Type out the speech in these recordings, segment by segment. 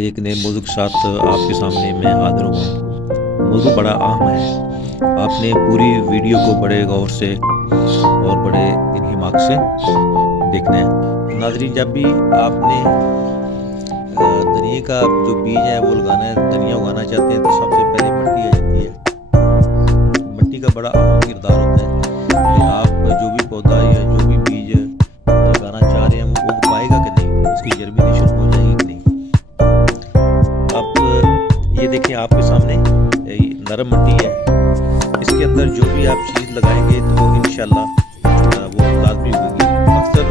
एक नए मौजू के साथ आपके सामने मैं हाजिर हूँ। मौजू बड़ा अहम है, आपने पूरी वीडियो को बड़े गौर से और बड़े इन्हिमाक से देखना है। नाज़रीन, जब भी आपने धनिया का जो बीज है वो लगाना है, धनिया उगाना चाहते हैं, तो सबसे पहले मिट्टी आ जाती है। मिट्टी का बड़ा अहम किरदार होता है कि आप जो भी पौधा या जो भी बीज लगाना चाह रहे हैं वो उग पाएगा कि नहीं, उसकी जर्मिनेशन हो जाएगी कि नहीं। आप ये देखें, आपके सामने नरम मिट्टी है, इसके अंदर जो भी आप चीज़ लगाएंगे तो वो इंशाल्लाह वो लाजमी होगी। अक्सर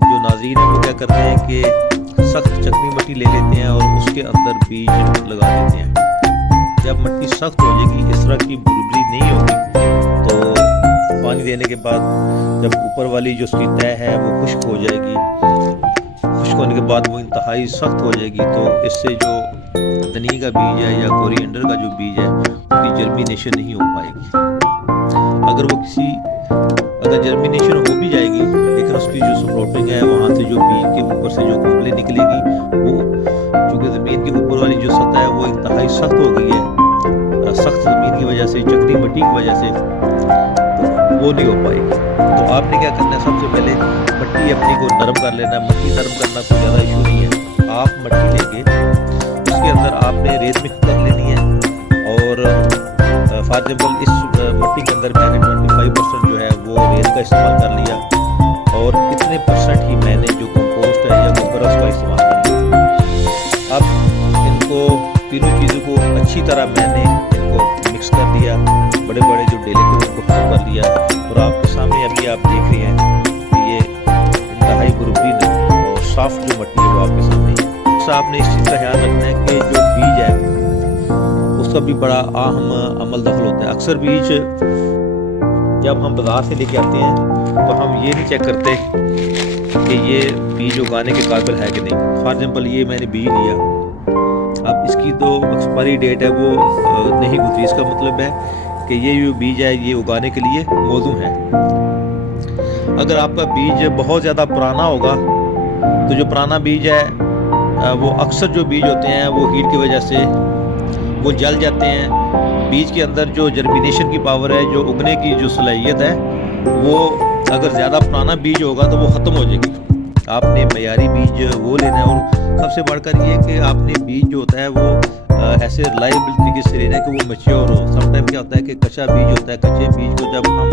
जो नाज़रीन है वो क्या करते हैं कि सख्त चिकनी मिट्टी ले लेते हैं और उसके अंदर बीज लगा देते हैं। जब मिट्टी सख्त हो जाएगी, इस तरह की बुलबुली नहीं होगी, तो पानी देने के बाद जब ऊपर वाली जो उसकी तह है वो खुश्क हो जाएगी, खुश्क होने के बाद वो इंतहाई सख्त हो जाएगी, तो इससे जो धनिया का बीज है या कोरिएंडर का जो बीज है उसकी जर्मिनेशन नहीं हो पाएगी। अगर जर्मिनेशन हो भी जाएगी, लेकिन उसकी जो स्प्राउटिंग है, वहाँ से जो बीज के ऊपर से जो कुंबलें निकलेगी, वो चूँकि ज़मीन के ऊपर वाली जो सतह है वो इंतहाई सख्त हो गई है, सख्त ज़मीन की वजह से, चिकनी मिट्टी की वजह से, तो वो नहीं हो पाएगी। तो आपने क्या करना है, सबसे पहले मिट्टी अपनी को नरम कर लेना है। मिट्टी नरम करना कोई ज़्यादा इशू नहीं है। आप मिट्टी लेके उसके अंदर आपने रेत मिक्स कर लेनी है, और फॉर एग्जाम्पल इस मिट्टी के अंदर मैंने 25% जो है वो रेत का इस्तेमाल कर लिया, और इतने परसेंट ही मैंने जो कंपोस्ट है या गोबर उसका इस्तेमाल कर लिया। अब इनको तीनों चीज़ों को अच्छी तरह मैंने इनको मिक्स कर दिया, बड़े बड़े जो डेले थे उनको खत्म कर लिया, और आपके सामने अभी आप देख रहे हैं कि ये इंतहाई बुरबरीन और साफ जो मिट्टी है वो आपके सामने है। आपने इस चीज़ का ध्यान रखना है कि जो बीज है उसका भी बड़ा अहम अमल दखल होता है। अक्सर बीज जब हम बाज़ार से लेके आते हैं तो हम ये नहीं चेक करते कि ये बीज उगाने के काबिल है कि नहीं। फॉर एग्जाम्पल ये मैंने बीज लिया, अब इसकी तो एक्सपायरी डेट है वो नहीं गुजरी, इसका मतलब है कि ये जो बीज है ये उगाने के लिए मौजू है। अगर आपका बीज बहुत ज़्यादा पुराना होगा तो जो पुराना बीज है वो अक्सर जो बीज होते हैं वो हीट की वजह से वो जल जाते हैं। बीज के अंदर जो जर्मिनेशन की पावर है, जो उगने की जो सलाहियत है, वो अगर ज़्यादा पुराना बीज होगा तो वो ख़त्म हो जाएगी। आपने मयारी बीज वो लेना है, और सबसे बढ़कर ये कि आपने बीज जो होता है वो ऐसे रिलायबल तरीके से लेना है कि वो मैच्योर हो। समटाइम क्या होता है कि कच्चा बीज होता है, कच्चे बीज को जब हम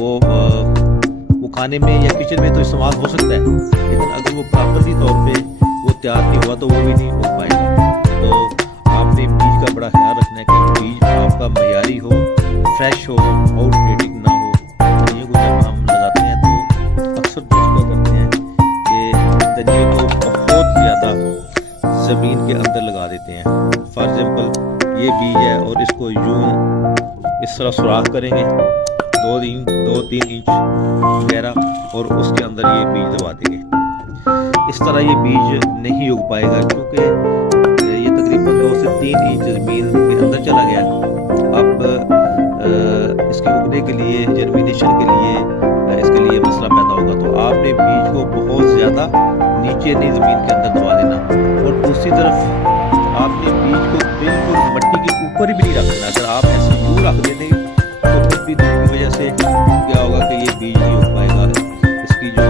वो खाने में या किचन में तो इस्तेमाल हो सकता है, लेकिन अगर वो प्रॉपरली तौर पर वो तैयार नहीं हुआ तो वो भी नहीं हो पाएगा। तो आपने बीज का बड़ा ख्याल रखना है कि बीज आपका मयारी हो, फ्रेश हो, आउटडेटेड ना हो। धनिया को जब हम लगाते हैं तो अक्सर दोस्त क्या करते हैं कि धनिया को बहुत ज़्यादा ज़मीन के अंदर लगा देते हैं। फॉर एग्जाम्पल ये बीज है और इसको यूँ इस तरह सुराख करेंगे 2-3 इंच गहरा, और उसके अंदर ये बीज दबा देंगे। इस तरह ये बीज नहीं उग पाएगा, क्योंकि ये तकरीबन 2 से 3 इंच ज़मीन के अंदर चला गया। अब इसके उगने के लिए, जर्मिनेशन के लिए, इसके लिए मसला पैदा होगा। तो आपने बीज को बहुत ज़्यादा नीचे नहीं ज़मीन के अंदर दबा देना, और दूसरी तरफ आपने बीज को बिल्कुल मिट्टी के ऊपर ही भी नहीं रखना। अगर आप ऐसे यूँ रख देंगे तो फिर भी धूप की वजह से क्या होगा कि ये बीज नहीं उग पाएगा। इसकी जो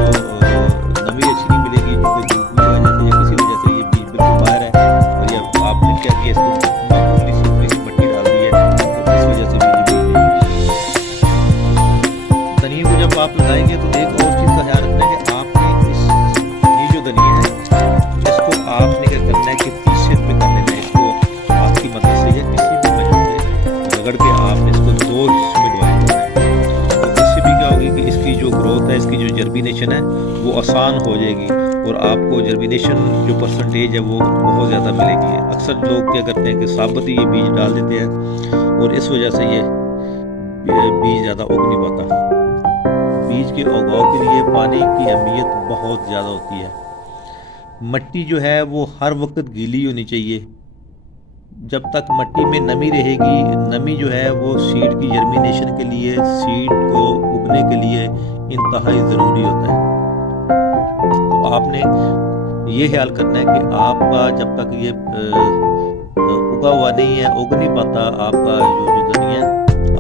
नमी अच्छी नहीं मिलेगी, क्योंकि धूप की वजह से या किसी वजह से ये बीज बिल्कुल बाहर है, और ये आपने क्या किया, इसको मामूली सी मिट्टी डाल दी है, तो इस वजह से बीज धनिया को जब आप लगाएंगे तो एक और चीज़ का ध्यान रखना है कि आपने ये जो धनिया है इसको आपने क्या करना है कि 30 सेंट में कर लेना है। इसको आपकी मदद से या किसी भी मदद से रगड़ के आपने इसको 2 हिस्सों में डिवाइड करना है। तो इससे भी क्या होगी कि इसकी जो ग्रोथ है, इसकी जो जर्मिनेशन है वो आसान हो जाएगी, और आपको जर्मिनेशन जो परसेंटेज है वो बहुत ज़्यादा मिलेगी। अक्सर लोग क्या करते हैं कि साबुत ही ये बीज डाल देते हैं, और इस वजह से ये बीज ज़्यादा उग नहीं पाता। बीज के उगाव के लिए पानी की अहमियत बहुत ज़्यादा होती है। मिट्टी जो है वो हर वक्त गीली होनी चाहिए। जब तक मिट्टी में नमी रहेगी, नमी जो है वो सीड की जर्मिनेशन के लिए, सीड को उगने के लिए इंतहाई ज़रूरी होता है। तो आपने ये ख्याल करना है कि आपका जब तक ये उगा हुआ नहीं है, उग नहीं पाता आपका जो धनिया,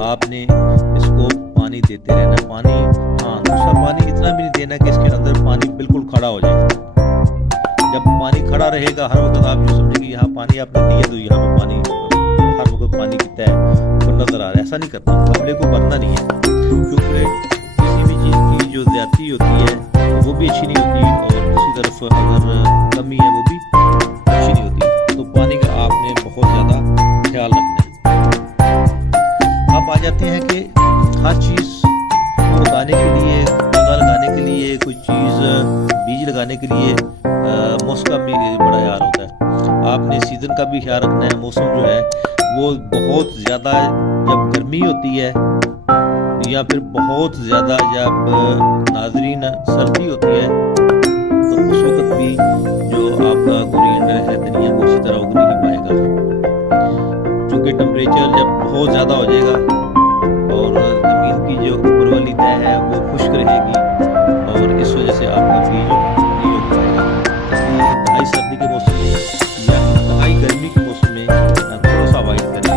आपने इसको पानी देते रहना है। पानी, हाँ, दूसरा पानी इतना भी नहीं देना कि इसके अंदर पानी बिल्कुल खड़ा हो जाए। जब पानी खड़ा रहेगा हर वक्त आप जो समझेंगे यहाँ पानी आपने दिया तो यहाँ पे पानी हर वक्त पानी कितना है वो नजर आ रहा है, ऐसा नहीं करना। गमले को भरना नहीं है, क्योंकि किसी भी चीज़ की जो ज्यादती होती है वो भी अच्छी नहीं होती, और दूसरी तरफ अगर कमी है वो भी अच्छी नहीं होती। तो पानी का आपने बहुत ज़्यादा ख्याल रखना है। अब आ जाते हैं कि हर चीज़ को उगाने के लिए, पौधा लगाने के लिए, कोई चीज़ बीज लगाने के लिए मौसम का भी बड़ा ख्याल होता है। आपने सीज़न का भी ख्याल रखना है। मौसम जो है वो बहुत ज़्यादा जब गर्मी होती है या फिर बहुत ज़्यादा जब नाज़रीन सर्दी होती है, तो उस वक्त भी जो आपका कोरिएंडर है, धनिया, वो उसी तरह उग नहीं पाएगा, क्योंकि टेम्परेचर जब बहुत ज़्यादा हो जाएगा और ज़मीन की जो ऊपर वाली तह है वो खुश्क रहेगी, और इस वजह से आपका बीज नहीं उग पाएगा। इसलिए इंतहाई सर्दी के मौसम में या इंतहाई गर्मी के मौसम में थोड़ा सा अवॉइड करें।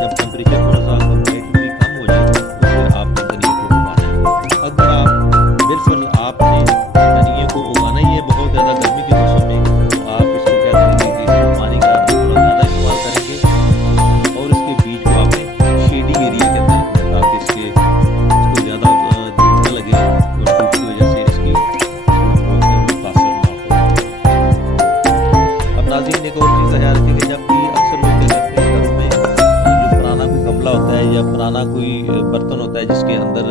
जब टेम्परेचर थोड़ा सा कंपेरेटिवली कम हो जाए तो फिर आपने धनिया को उगाना है। अगर आप बिल्कुल आपने धनिया को उगाना ही है बहुत ज़्यादा गर्मी के मौसम में, तो आप इसको क्या करेंगे कि इसको पानी का थोड़ा ज़्यादा इस्तेमाल करेंगे और इसके बीज को आपने शेडी एरिया के अंदर रखना है, ताकि इसको ज़्यादा धूप न लगे और धूप की वजह से इसकी मुतासर ना हो। अब नाज़रीन एक और चीज़ का ख्याल रखें कि जब भी अक्सर लोग क्या करते हैं घरों में जो पुराना कोई गमला होता है या पुराना कोई बर्तन होता है जिसके अंदर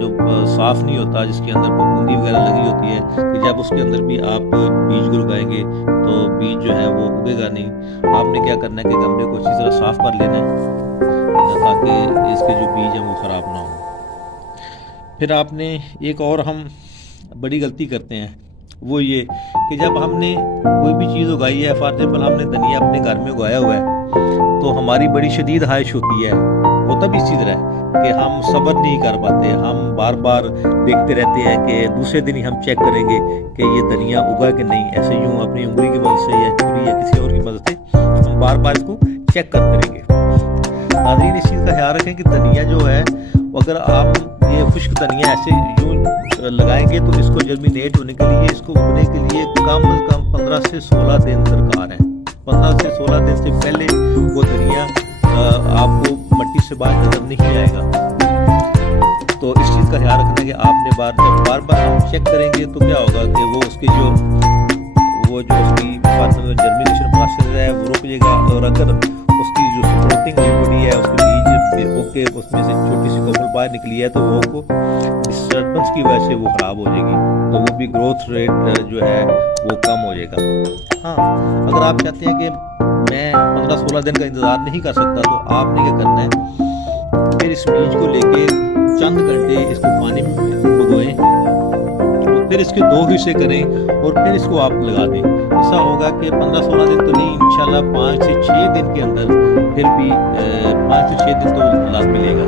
जो साफ़ नहीं होता, जिसके अंदर फफूंदी वगैरह लगी होती है, कि जब उसके अंदर भी आप बीज को लगाएंगे तो बीज जो है वो उगेगा नहीं। आपने क्या करना है कि गमले को अच्छी तरह साफ़ कर लेना है ताकि इसके जो बीज हैं वो ख़राब ना हो। फिर आपने एक और हम बड़ी गलती करते हैं, वो ये कि जब हमने कोई भी चीज़ उगाई है, फॉर एग्जाम्पल हमने धनिया अपने घर में उगाया हुआ है, तो हमारी बड़ी शदीद ख्वाहिश होती है, होता भी इसी तरह है कि हम सब्र नहीं कर पाते, हम बार बार देखते रहते हैं कि दूसरे दिन ही हम चेक करेंगे कि ये धनिया उगा कि नहीं। ऐसे यूँ अपनी उंगली की मदद से या छुरी या किसी और की मदद से हम बार बार इसको चेक करते रहेंगे। नाज़रीन इस चीज़ का ख्याल रखें कि धनिया जो है, अगर आप ये खुश्क धनिया ऐसे यूँ लगाएंगे तो इसको जर्मिनेट होने के लिए, इसको उगने के लिए कम से कम 15 से 16 दिन दरकार है। 15 से 16 दिन से पहले वो धनिया आपको मट्टी से बाहर नजर नहीं आएगा। तो इस चीज़ का ख्याल रखना है कि आपने बार बार हम चेक करेंगे तो क्या होगा कि वो उसकी जो उसकी जर्मिनेशन प्रोसेस है वो रुक जाएगा, और अगर उसकी जो स्प्राउटिंग बॉडी है, उसके बीज होके उसमें से छोटी सी कोपल बाहर निकली है, तो वो को डिस्टर्बेंस की वजह से वो ख़राब हो जाएगी, तो वो भी ग्रोथ रेट जो है वो कम हो जाएगा। हाँ, अगर आप चाहते हैं कि मैं 15-16 दिन का इंतज़ार नहीं कर सकता, तो आपने क्या करना है, फिर इस बीज को लेके चंद घंटे इसको पानी में भिगोएं, तो फिर इसके 2 हिस्से करें और फिर इसको आप लगा दें। ऐसा होगा कि 15-16 दिन तो नहीं, इंशाल्लाह 5 से 6 दिन के अंदर फिर भी 5 से 6 दिन तो लाभ मिलेगा।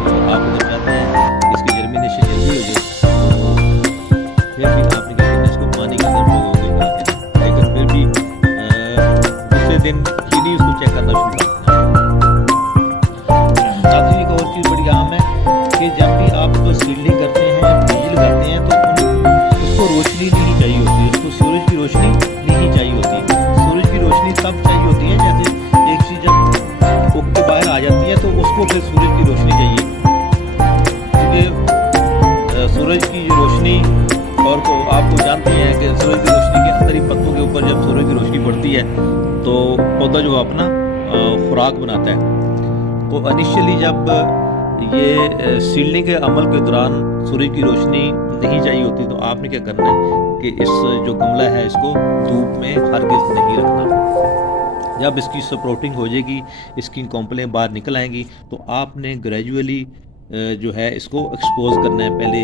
तो आप अगर चाहते हैं इसकी जर्मिनेशन जल्दी हो जाए, तो फिर भी आपने क्या करना है, इसको पानी के अंदर भिगो के रख देना, लेकिन फिर भी दूसरे दिन ही नहीं उसको चेक करना शुरू करना है। साथ एक और चीज़ बड़ी आम है कि जब भी आप सीडलिंग करते हैं, बीज लगाते हैं, तो उसको रोशनी नहीं चाहिए होती, उसको सूरज की रोशनी नहीं चाहिए होती। सूरज की रोशनी तब चाहिए होती है जैसे एक चीज़ जब उग के बाहर आ जाती है तो उसको फिर सूरज की रोशनी चाहिए, क्योंकि सूरज की रोशनी, और तो आपको जानते हैं कि सूरज की रोशनी के अंदर ही पत्तों के ऊपर जब सूरज की रोशनी पड़ती है तो पौधा जो अपना खुराक बनाता है। तो इनिशियली जब ये सीडलिंग के अमल के दौरान सूरज की रोशनी नहीं चाहिए होती, तो आपने क्या करना है कि इस जो गमला है इसको धूप में हरगिज़ नहीं रखना। जब इसकी स्प्राउटिंग हो जाएगी, इसकी कॉम्पलें बाहर निकल आएंगी, तो आपने ग्रेजुअली जो है इसको एक्सपोज करना है। पहले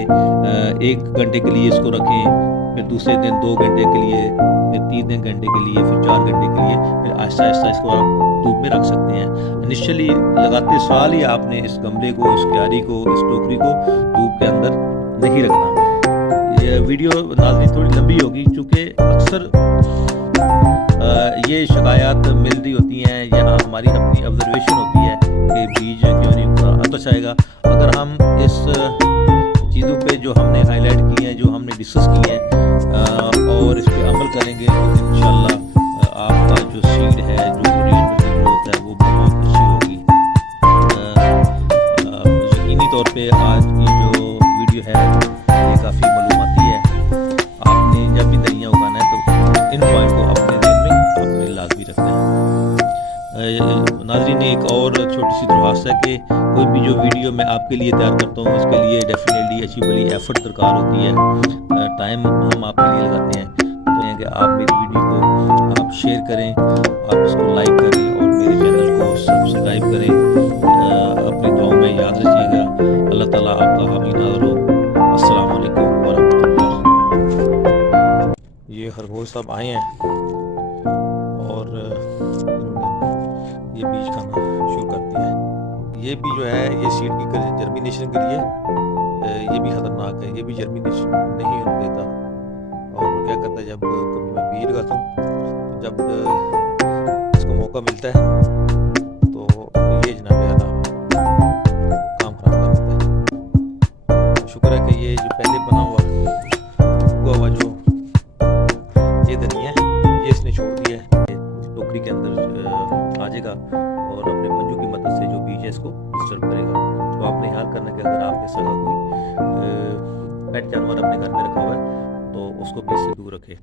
1 घंटे के लिए इसको रखें, फिर दूसरे दिन 2 घंटे के लिए, फिर 3 घंटे के लिए, फिर 4 घंटे के लिए, फिर आहिस्ता आहिस्ता इसको आप धूप में रख सकते हैं। इनिशियली लगाते साल ही आपने इस गमले को, इस क्यारी को, इस टोकरी को धूप के अंदर नहीं रखना। ये वीडियो नाज़रीन थोड़ी लंबी होगी, चूँकि अक्सर ये शिकायत मिल रही होती हैं या हमारी अपनी ऑब्जर्वेशन होती है कि बीज क्यों नहीं उगता। तो चाहेगा अगर हम इस चीज़ों पे जो हमने हाईलाइट की हैं, जो हमने डिस्कस की हैं और इस पर अमल करेंगे तो इंशाल्लाह आपका जो सीड है, जो ओरिएंटल की ग्रोथ है, वो बहुत अच्छी होगी। यकीनी तौर पे आज की जो वीडियो है ये काफ़ी मालूमाती है। आपने जब भी धनिया उगाना है तो इन पॉइंट को अपने ध्यान में अपने लाजमी रखना है। नाज़रीन एक और छोटी सी दरख्वास्त है कि कोई भी जो वीडियो मैं आपके लिए तैयार करता हूँ उसके लिए डेफिनेटली अच्छी बड़ी एफर्ट दरकार होती है, टाइम हम आपके लिए लगाते हैं। तो कि आप मेरी वीडियो को आप शेयर करें, आप इसको लाइक करें और मेरे चैनल को सब्सक्राइब करें। अपनी दुआओं में याद रखिएगा। अल्लाह ताला आपका हामी नाज़र हो। अस्सलाम वालेकुम वरहमतुल्लाह। ये खरगोश साहब आए हैं और ये बीज खाना शुरू कर दिया है। ये भी जो है ये सीड की जर्मिनेशन के लिए ये भी ख़तरनाक है, ये भी जर्मिनेशन नहीं होने देता। और वो क्या करता है, जब कभी मैं बीज लगाता हूँ तो जब इसको मौका मिलता है तो ये जनाब आला काम खराब कर देता है। शुक्र है कि ये जो पहले बना हुआ जो ये धनिया है ये इसने छोड़ दिया है, टोकरी के अंदर आ जाएगा और अपने पंजों की मदद से जो बीज है इसको डिस्टर्ब करेगा। तो आपने ख्याल करना कि अगर आपके साथ कोई पेट जानवर अपने घर में रखा हुआ है तो उसको बीज से दूर रखें।